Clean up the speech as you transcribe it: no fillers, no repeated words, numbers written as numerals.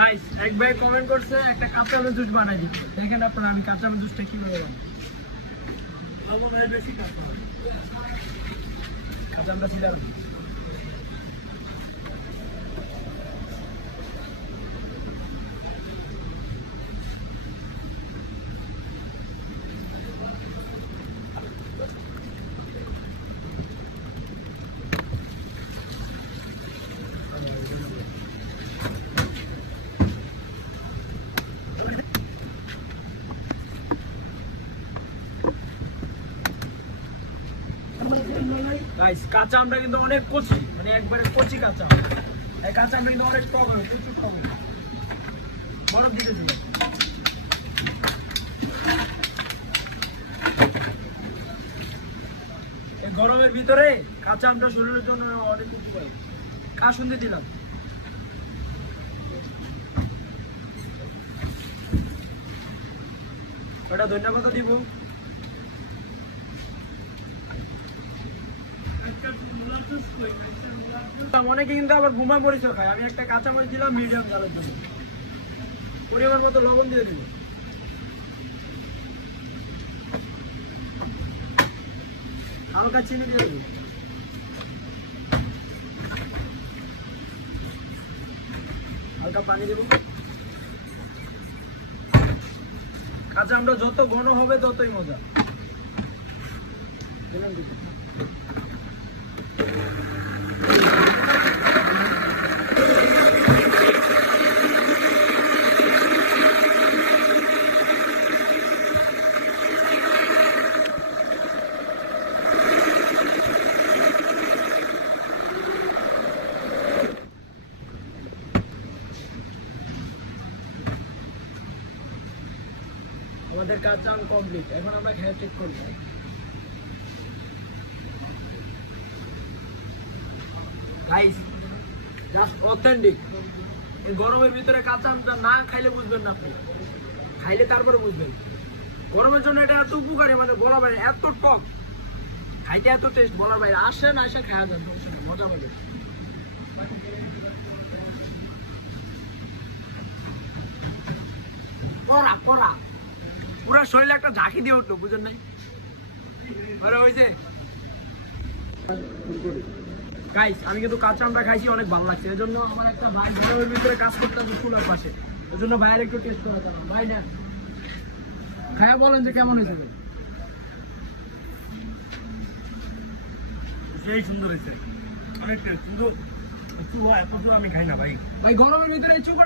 Guys এক ভাই comment করছে একটা কাঁচা আমের জুস বানাই দিতে। দেখেন আপনারা আমি কাঁচা আমের জুসটা কিভাবে বানাই। লবণ হয় বেশি কাঁচা আমটা ছিল। গাইস কাঁচা আমটা কিন্তু অনেক কচি, মানে একবারে কচি কাঁচা আম। এই কাঁচা আমটা কিন্তু অনেক টক হয়, প্রচুর টক হয়। বরফ দিতেছিল এই গরমের ভিতরে কাঁচা আমটা শরীরের জন্য অনেক উপকারী। কাসুন দিয়ে দিলাম। ওটা ধনিয়া পাতা দিব। অনেকে কিন্তু আবার ভুমা মরিচও খায়। আমি একটা কাঁচা মরিচ দিলাম মিডিয়াম ঝালের জন্য। পরিমাণ মতো লবণ দিয়ে দিব। হালকা চিনি দিয়ে দেবো। হালকা পানি দেবো। কাঁচা আমটা যত ঘন হবে ততই মজা। আমাদের কাঁচা আম কমপ্লিট। এখন আমরা খেয়ে চেক করব। Guys just authentic. এই গরমের ভিতরে কাঁচা আমটা না খাইলে বুঝবেন না, আপনি খাইলে তারপরে বুঝবেন। গরমের জন্য এটা এত উপকারী, মানে বলা বাইরে এত টক, খাইতে এত টেস্ট বলার বাইরে। আসেন আসে খাওয়া যান, মজা পাবে। করা করা পুরা শরীরে একটা ঝাঁকি দিয়ে উঠলো, বুঝেন নাই? হয়েছে গাইস, আমি কিন্তু কাঁচা আমটা খাইছি, অনেক ভালো লাগছে। এই জন্য আমার একটা ভাই ঘরের ভিতরে কাজ করতে হবে চুলার পাশে, ওই জন্য ভাইয়ের একটু টেস্ট করা যাবে। ভাই না খায়া বলেন যে কেমন হয়েছে। সেই সুন্দর হয়েছে, অনেক টেস্ট। কিন্তু আমি খাই না ভাই। ভাই গরমের ভিতরে চুপা